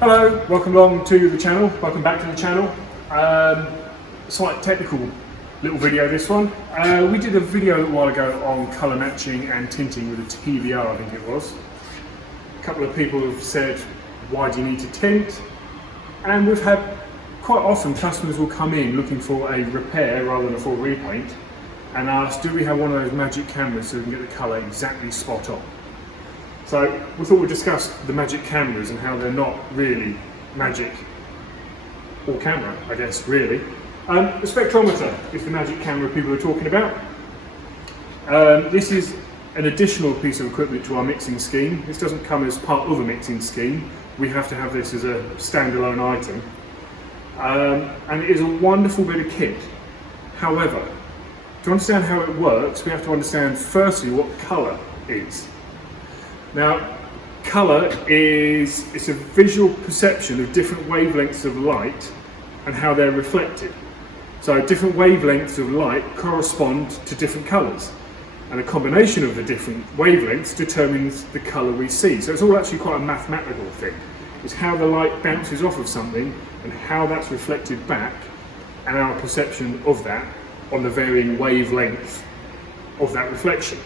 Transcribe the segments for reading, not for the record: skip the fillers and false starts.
Hello, welcome along to the channel, welcome back to the channel. Slight technical little video this one. We did a video a little while ago on colour matching and tinting with a TVR, I think it was. A couple of people have said, why do you need to tint? And we've had, quite often customers will come in looking for a repair rather than a full repaint and ask, do we have one of those magic cameras so we can get the colour exactly spot on? So we thought we'd discuss the magic cameras and how they're not really magic or camera, I guess, really. The spectrometer is the magic camera people are talking about. This is an additional piece of equipment to our mixing scheme. This doesn't come as part of a mixing scheme. We have to have this as a standalone item. And it is a wonderful bit of kit. However, to understand how it works, we have to understand firstly what colour is. Now, colour it's a visual perception of different wavelengths of light and how they're reflected. So different wavelengths of light correspond to different colours, and a combination of the different wavelengths determines the colour we see. So it's all actually quite a mathematical thing. It's how the light bounces off of something and how that's reflected back and our perception of that on the varying wavelength of that reflection.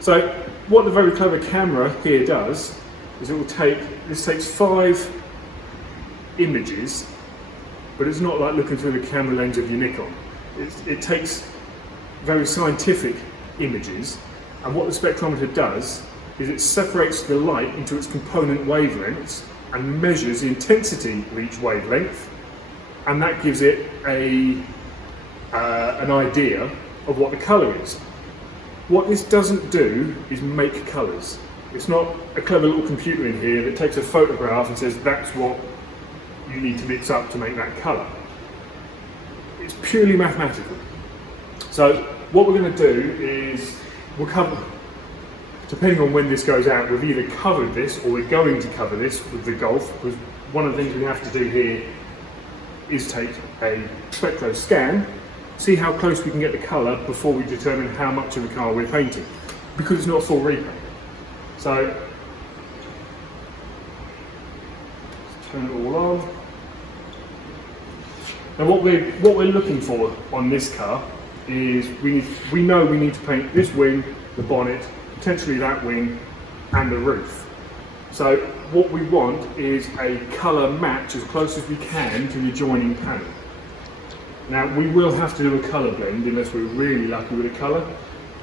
So what the very clever camera here does is this takes 5 images, but it's not like looking through the camera lens of your Nikon. It takes very scientific images, and what the spectrometer does is it separates the light into its component wavelengths and measures the intensity of each wavelength, and that gives it an idea of what the colour is. What this doesn't do is make colours. It's not a clever little computer in here that takes a photograph and says that's what you need to mix up to make that colour. It's purely mathematical. So what we're going to do is we'll cover, depending on when this goes out, we've either covered this or we're going to cover this with the Golf, because one of the things we have to do here is take a Spectro scan, see how close we can get the colour before we determine how much of the car we're painting, because it's not a full repaint. So, let's turn it all on. Now what we're looking for on this car is we know we need to paint this wing, the bonnet, potentially that wing, and the roof. So what we want is a colour match as close as we can to the adjoining panel. Now we will have to do a colour blend unless we're really lucky with a colour,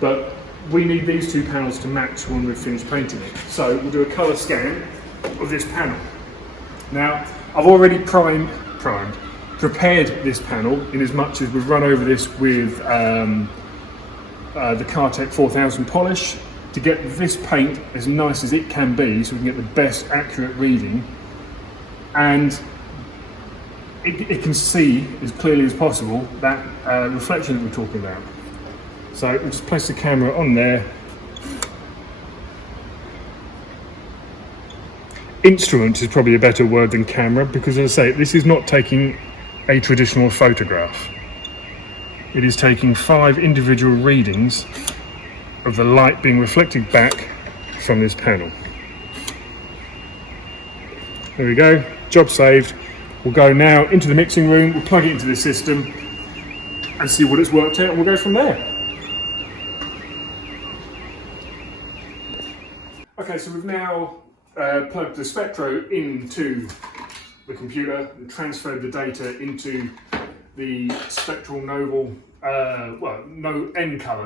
but we need these 2 panels to match when we've finished painting it. So we'll do a colour scan of this panel. Now I've already prepared this panel in as much as we've run over this with the Cartec 4000 polish to get this paint as nice as it can be so we can get the best accurate reading, and it can see as clearly as possible that reflection that we're talking about. So we'll just place the camera on there. Instrument is probably a better word than camera, because as I say, this is not taking a traditional photograph. It is taking 5 individual readings of the light being reflected back from this panel. There we go, job saved. We'll go now into the mixing room, we'll plug it into the system and see what it's worked out, and we'll go from there. Okay, so we've now plugged the Spectro into the computer and transferred the data into the Spectral Novel,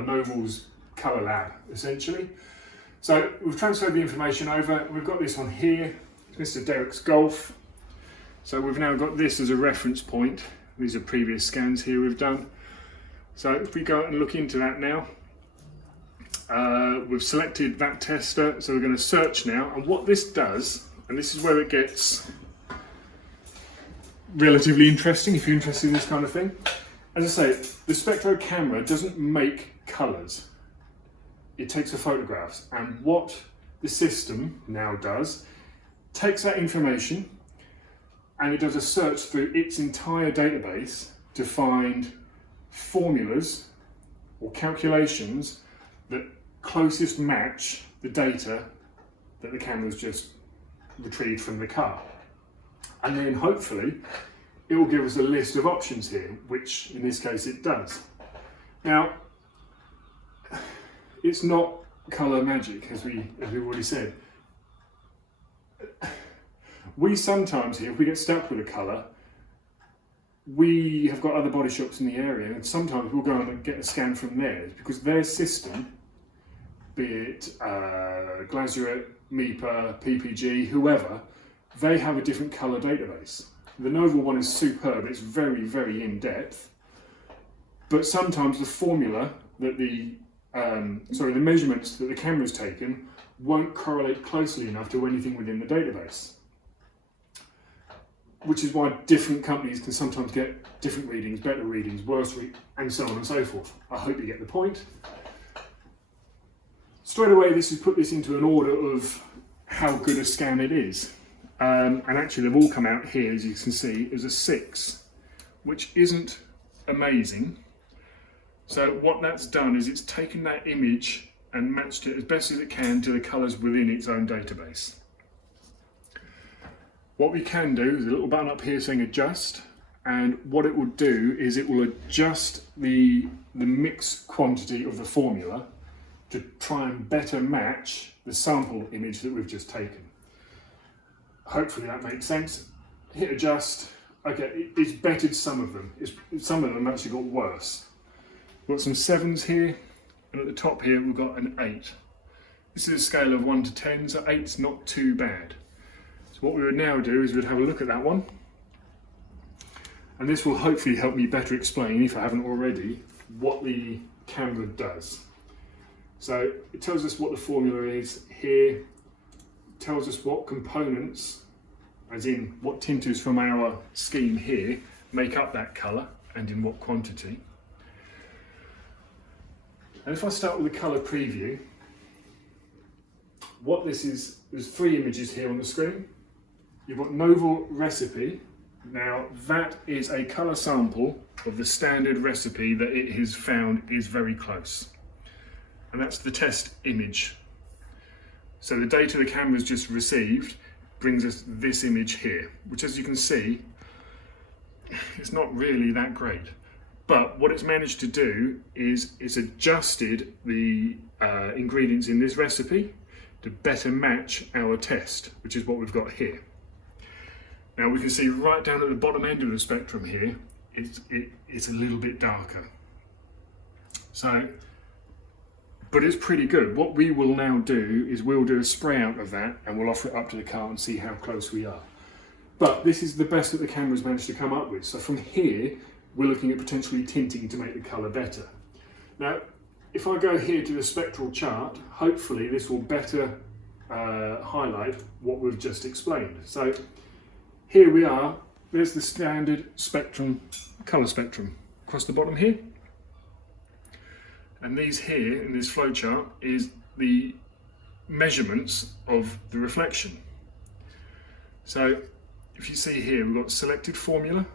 Novel's colour lab, essentially. So we've transferred the information over. We've got this one here, it's Mr. Derek's Golf. So we've now got this as a reference point. These are previous scans here we've done. So if we go and look into that now, we've selected that tester, so we're going to search now. And what this does, and this is where it gets relatively interesting if you're interested in this kind of thing. As I say, the Spectro camera doesn't make colours. It takes the photographs, and what the system now does, takes that information and it does a search through its entire database to find formulas or calculations that closest match the data that the camera's just retrieved from the car. And then hopefully it will give us a list of options here, which in this case it does. Now, it's not colour magic, as we've already said. We sometimes here, if we get stuck with a colour, we have got other body shops in the area, and sometimes we'll go and get a scan from theirs, because their system, be it Glasuret, MIPA, PPG, whoever, they have a different colour database. The Novel one is superb, it's very, very in-depth, but sometimes the formula that the measurements that the camera's taken won't correlate closely enough to anything within the database. Which is why different companies can sometimes get different readings, better readings, worse readings, and so on and so forth. I hope you get the point. Straight away, this has put this into an order of how good a scan it is. And actually, they've all come out here, as you can see, as a 6, which isn't amazing. So what that's done is it's taken that image and matched it as best as it can to the colours within its own database. What we can do is a little button up here saying adjust, and what it will do is it will adjust the mixed quantity of the formula to try and better match the sample image that we've just taken. Hopefully that makes sense. Hit adjust. Okay, it's bettered some of them. Some of them actually got worse. We've got some 7s here, and at the top here we've got an 8. This is a scale of 1 to 10, so 8's not too bad. So what we would now do is we'd have a look at that one, and this will hopefully help me better explain, if I haven't already, what the camera does. So it tells us what the formula is here, it tells us what components, as in what tinters from our scheme here, make up that colour and in what quantity. And if I start with the colour preview, what this is, there's 3 images here on the screen. You've got Novel recipe. Now that is a colour sample of the standard recipe that it has found is very close. And that's the test image. So the data the camera's just received brings us this image here, which, as you can see, it's not really that great. But what it's managed to do is it's adjusted the ingredients in this recipe to better match our test, which is what we've got here. Now we can see right down at the bottom end of the spectrum here, it's a little bit darker. So, but it's pretty good. What we will now do is we'll do a spray out of that and we'll offer it up to the car and see how close we are. But this is the best that the camera's managed to come up with. So from here, we're looking at potentially tinting to make the colour better. Now, if I go here to the spectral chart, hopefully this will better highlight what we've just explained. So here we are, there's the standard spectrum, colour spectrum, across the bottom here. And these here, in this flowchart, is the measurements of the reflection. So if you see here, we've got selected formula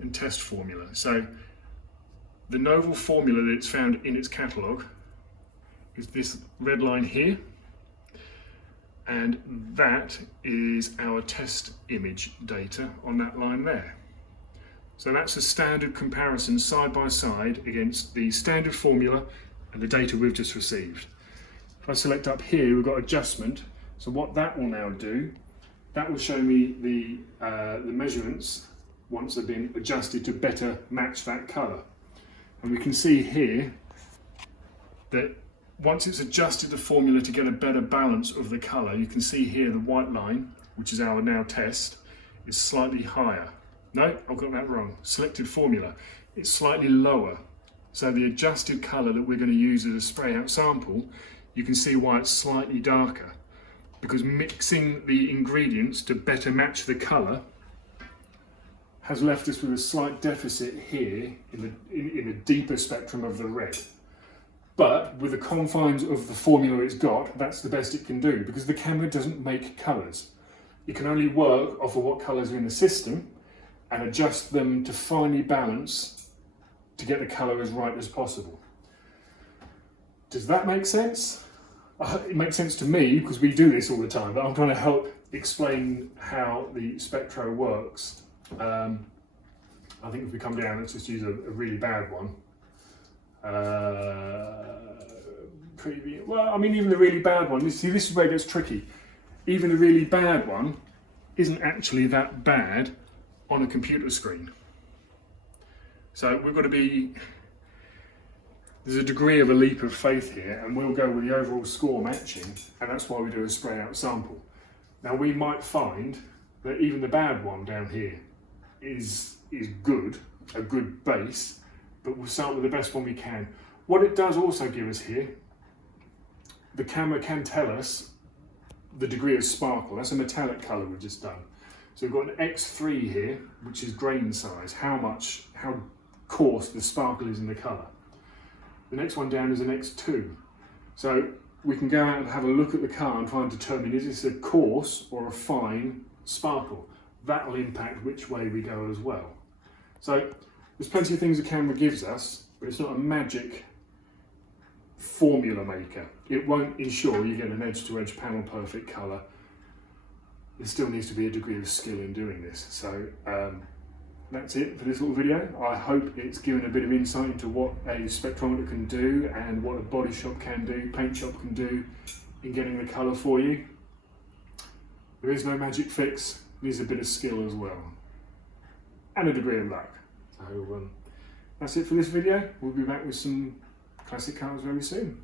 and test formula. So the Novel formula that it's found in its catalogue is this red line here, and that is our test image data on that line there. So that's a standard comparison side by side against the standard formula and the data we've just received. If I select up here, we've got adjustment. So what that will now do, that will show me the measurements once they've been adjusted to better match that colour. And we can see here that once it's adjusted the formula to get a better balance of the colour, you can see here the white line, which is our now test, is slightly higher. No, I've got that wrong. Selected formula, it's slightly lower. So the adjusted colour that we're going to use as a spray out sample, you can see why it's slightly darker. Because mixing the ingredients to better match the colour has left us with a slight deficit here in the deeper spectrum of the red. But with the confines of the formula it's got, that's the best it can do, because the camera doesn't make colours. It can only work off of what colours are in the system and adjust them to finely balance to get the colour as right as possible. Does that make sense? It makes sense to me because we do this all the time, but I'm trying to help explain how the Spectro works, I think if we come down, let's just use a really bad one. Well, I mean, even the really bad one, see, this is where it gets tricky. Even the really bad one isn't actually that bad on a computer screen. So we've got to be, there's a degree of a leap of faith here, and we'll go with the overall score matching, and that's why we do a spray out sample. Now we might find that even the bad one down here is good, a good base, but we'll start with the best one we can. What it does also give us here, the camera can tell us the degree of sparkle. That's a metallic colour we've just done. So we've got an X3 here, which is grain size, how coarse the sparkle is in the colour. The next one down is an X2. So we can go out and have a look at the car and try and determine, is this a coarse or a fine sparkle? That'll impact which way we go as well. So there's plenty of things the camera gives us, but it's not a magic formula maker. It won't ensure you get an edge-to-edge panel perfect colour. There still needs to be a degree of skill in doing this. So that's it for this little video. I hope it's given a bit of insight into what a spectrometer can do and what a body shop can do, paint shop can do in getting the colour for you. There is no magic fix, there's a bit of skill as well. And a degree of luck. So that's it for this video. We'll be back with some classic cars very soon.